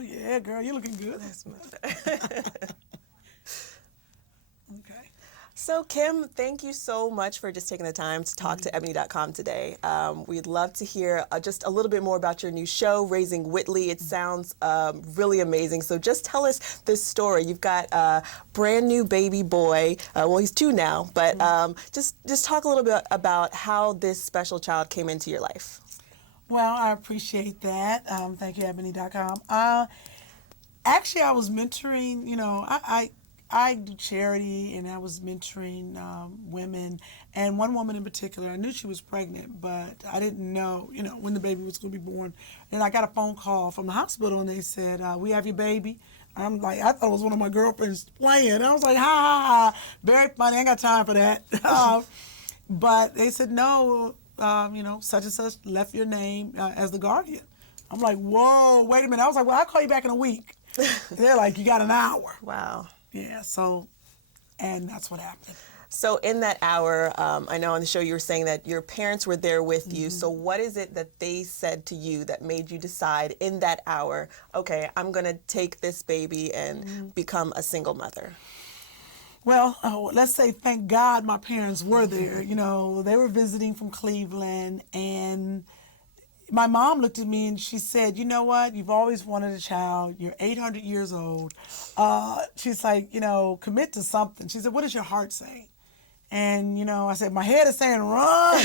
Oh, yeah, girl, you're looking good. That's much. Okay. So, Kim, thank you so much for just taking the time to talk to ebony.com today. We'd love to hear just a little bit more about your new show, Raising Whitley. It sounds really amazing. So just tell us this story. You've got a brand new baby boy. Well, he's 2 now, but just talk a little bit about how this special child came into your life. Well, I appreciate that. Thank you, ebony.com. Actually, I was mentoring, I do charity, and I was mentoring women, and one woman in particular, I knew she was pregnant, but I didn't know, when the baby was going to be born. And I got a phone call from the hospital, and they said, we have your baby. I'm like, I thought it was one of my girlfriends playing. I was like, ha, ha, ha, very funny, I ain't got time for that. But they said, no, such and such left your name as the guardian. I'm like, whoa, wait a minute. I was like, well, I'll call you back in a week. They're like, you got an hour. Wow. Yeah, and that's what happened. So in that hour, I know on the show you were saying that your parents were there with you. So what is it that they said to you that made you decide in that hour, okay, I'm going to take this baby and become a single mother? Well, let's say thank God my parents were there. They were visiting from Cleveland, and my mom looked at me and she said, you know what? You've always wanted a child. You're 800 years old. She's like, commit to something. She said, what does your heart say? And, I said, my head is saying run.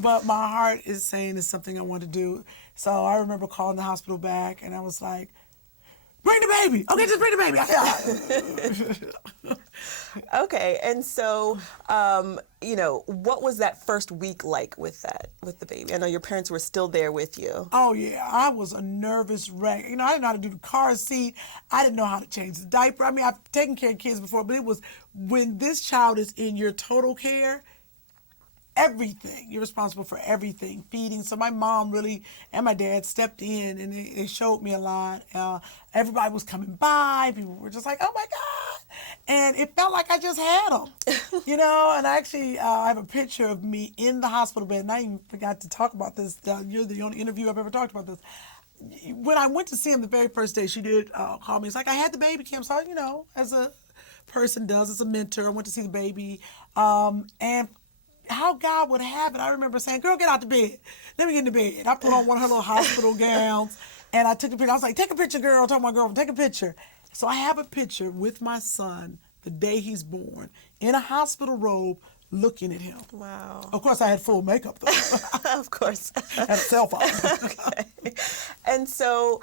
But my heart is saying it's something I want to do. So I remember calling the hospital back, and I was like, bring the baby. Okay, just bring the baby. Okay, and so, what was that first week like with the baby? I know your parents were still there with you. Oh, yeah, I was a nervous wreck. I didn't know how to do the car seat. I didn't know how to change the diaper. I mean, I've taken care of kids before, but it was when this child is in your total care, everything. You're responsible for everything, feeding. So my mom really and my dad stepped in, and they showed me a lot. Everybody was coming by. People were just like, oh, my God. And it felt like I just had them, And actually, I have a picture of me in the hospital bed, and I even forgot to talk about this. You're the only interview I've ever talked about this. When I went to see him the very first day, she did call me. It's like, I had the baby, Kim. So, as a person does, as a mentor, I went to see the baby. And how God would have it, I remember saying, girl, get out the bed. Let me get in the bed. I put on one of her little hospital gowns, and I took a picture. I was like, take a picture, girl. I told my girlfriend, take a picture. So I have a picture with my son the day he's born in a hospital robe looking at him. Wow. Of course, I had full makeup, though. Of course. And a cell phone. Okay. And so,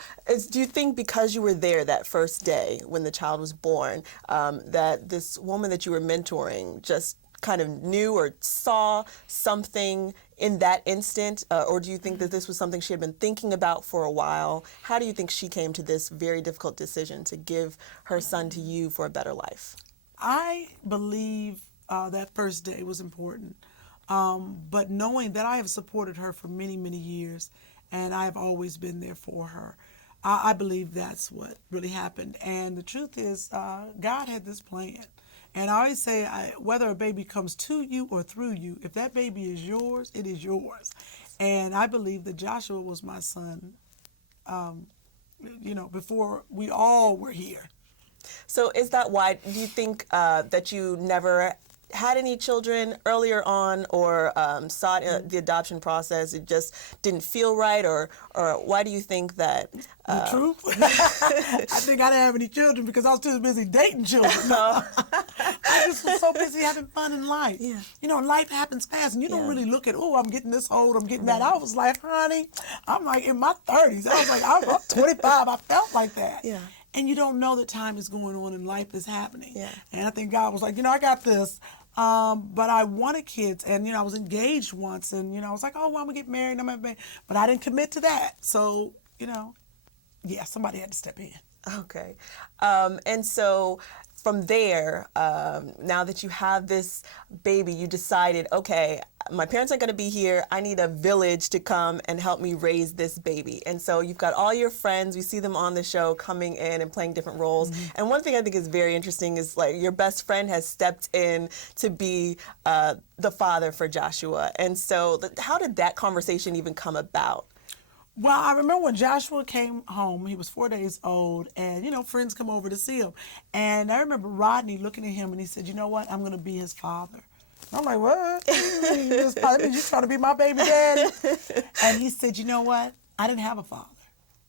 do you think because you were there that first day when the child was born, that this woman that you were mentoring just kind of knew or saw something in that instant, or do you think that this was something she had been thinking about for a while? How do you think she came to this very difficult decision to give her son to you for a better life? I believe that first day was important, but knowing that I have supported her for many, many years, and I have always been there for her, I believe that's what really happened. And the truth is, God had this plan. And I always say, whether a baby comes to you or through you, if that baby is yours, it is yours. And I believe that Joshua was my son, before we all were here. So is that why, do you think that you never had any children earlier on, or saw it in the adoption process, it just didn't feel right, or why do you think that? The truth? I think I didn't have any children because I was too busy dating children. I just was so busy having fun in life. Yeah. Life happens fast, and you don't really look at, I'm getting this old, I'm getting that. I was like, honey, I'm like in my 30s. I was like, I'm 25. I felt like that. Yeah. And you don't know that time is going on and life is happening. Yeah. And I think God was like, I got this. But I wanted kids, and I was engaged once, and I was like, oh, well, I'm gonna get married, but I didn't commit to that. So somebody had to step in. Okay, and so from there, now that you have this baby, you decided, okay, my parents aren't going to be here. I need a village to come and help me raise this baby. And so you've got all your friends. We see them on the show coming in and playing different roles. Mm-hmm. And one thing I think is very interesting is like your best friend has stepped in to be the father for Joshua. And so how did that conversation even come about? Well, I remember when Joshua came home, he was 4 days old, and, friends come over to see him. And I remember Rodney looking at him, and he said, you know what, I'm going to be his father. I'm like, what? That means you're trying to be my baby daddy? And he said, you know what, I didn't have a father.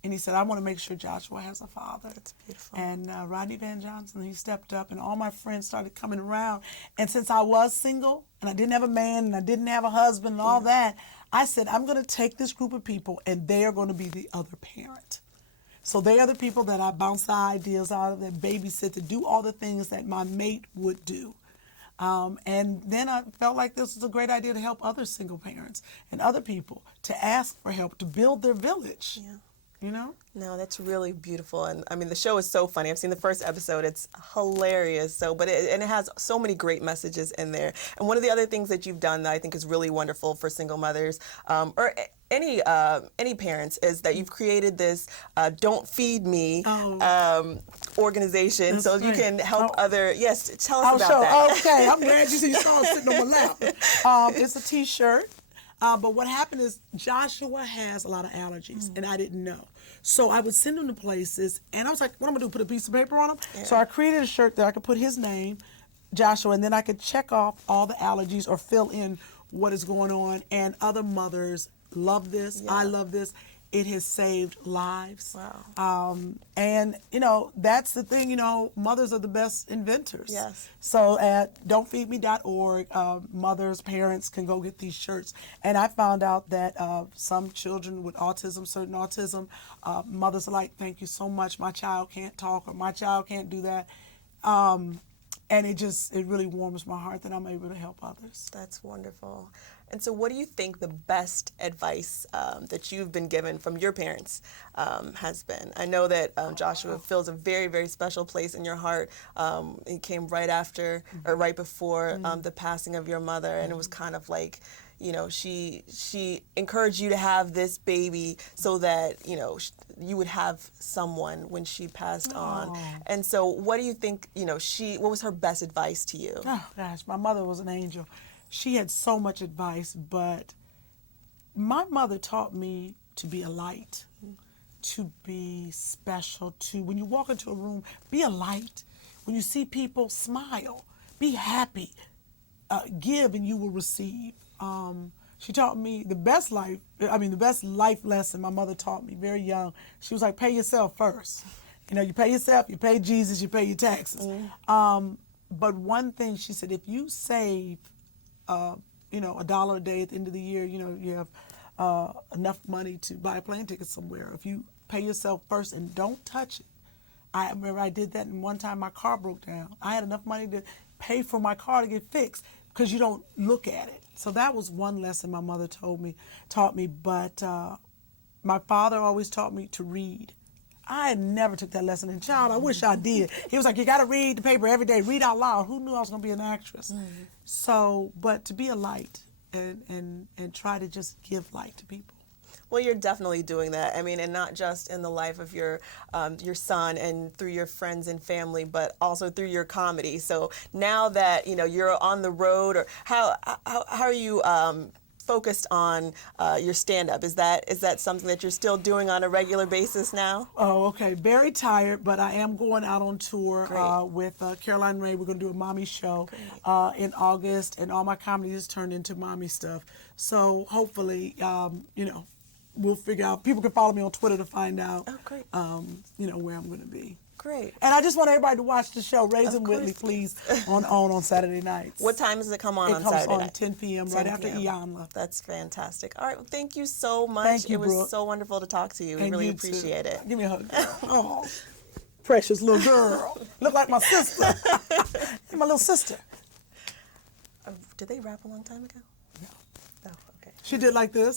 And he said, I want to make sure Joshua has a father. That's beautiful. And Rodney Van Johnson, he stepped up, and all my friends started coming around. And since I was single, and I didn't have a man, and I didn't have a husband, and all that, I said, I'm going to take this group of people, and they are going to be the other parent. So they are the people that I bounce the ideas out of, that babysit, to do all the things that my mate would do. And then I felt like this was a great idea to help other single parents and other people to ask for help, to build their village. Yeah. No, that's really beautiful, and I mean the show is so funny. I've seen the first episode; it's hilarious. But it has so many great messages in there. And one of the other things that you've done that I think is really wonderful for single mothers, or any parents, is that you've created this "Don't Feed Me" organization, so you can help other. Yes, tell us about that. Okay, I'm glad you saw it sitting on my lap. It's a T-shirt. But what happened is Joshua has a lot of allergies, and I didn't know. So I would send him to places, and I was like, what am I going to do, put a piece of paper on him? Yeah. So I created a shirt that I could put his name, Joshua, and then I could check off all the allergies or fill in what is going on. And other mothers love this. Yeah. I love this. It has saved lives. Wow. And, that's the thing, mothers are the best inventors. Yes. So at don'tfeedme.org, mothers, parents can go get these shirts. And I found out that some children with autism, certain autism, mothers are like, thank you so much, my child can't talk, or my child can't do that. And it really warms my heart that I'm able to help others. That's wonderful. And so what do you think the best advice that you've been given from your parents has been? I know that Joshua fills a very, very special place in your heart. It came right after or right before the passing of your mother, and it was kind of like, she encouraged you to have this baby so that, you would have someone when she passed on. And so what do you think, what was her best advice to you? Oh, gosh, my mother was an angel. She had so much advice, but my mother taught me to be a light, to be special, when you walk into a room, be a light. When you see people, smile, be happy, give and you will receive. She taught me the best life lesson my mother taught me very young. She was like, pay yourself first. You pay yourself, you pay Jesus, you pay your taxes. But one thing she said, if you save $1 a day at the end of the year, you have enough money to buy a plane ticket somewhere. If you pay yourself first and don't touch it. I remember I did that, and one time my car broke down. I had enough money to pay for my car to get fixed because you don't look at it. So that was one lesson my mother taught me. But my father always taught me to read. I never took that lesson in child. I wish I did. He was like, you got to read the paper every day, read out loud. Who knew I was going to be an actress? So, but to be a light and try to just give light to people. Well, you're definitely doing that. I mean, and not just in the life of your son and through your friends and family, but also through your comedy. So now that you're on the road, or how are you focused on your stand-up? Is that something that you're still doing on a regular basis now? Oh, okay. Very tired, but I am going out on tour with Caroline Ray. We're going to do a mommy show in August, and all my comedy is turned into mommy stuff. So hopefully, we'll figure out. People can follow me on Twitter to find out, where I'm going to be. Great. And I just want everybody to watch the show, Raising Whitley, please, on Saturday nights. What time does it come on Saturday night? It comes on 10 p.m. right after Iyanla. That's fantastic. All right, well, thank you so much. Thank you, It was Brooke. so wonderful to talk to you. We really appreciate it. Give me a hug, girl. Oh, precious little girl. Look like my sister. You're my little sister. Did they rap a long time ago? No. Oh, okay. She did like this.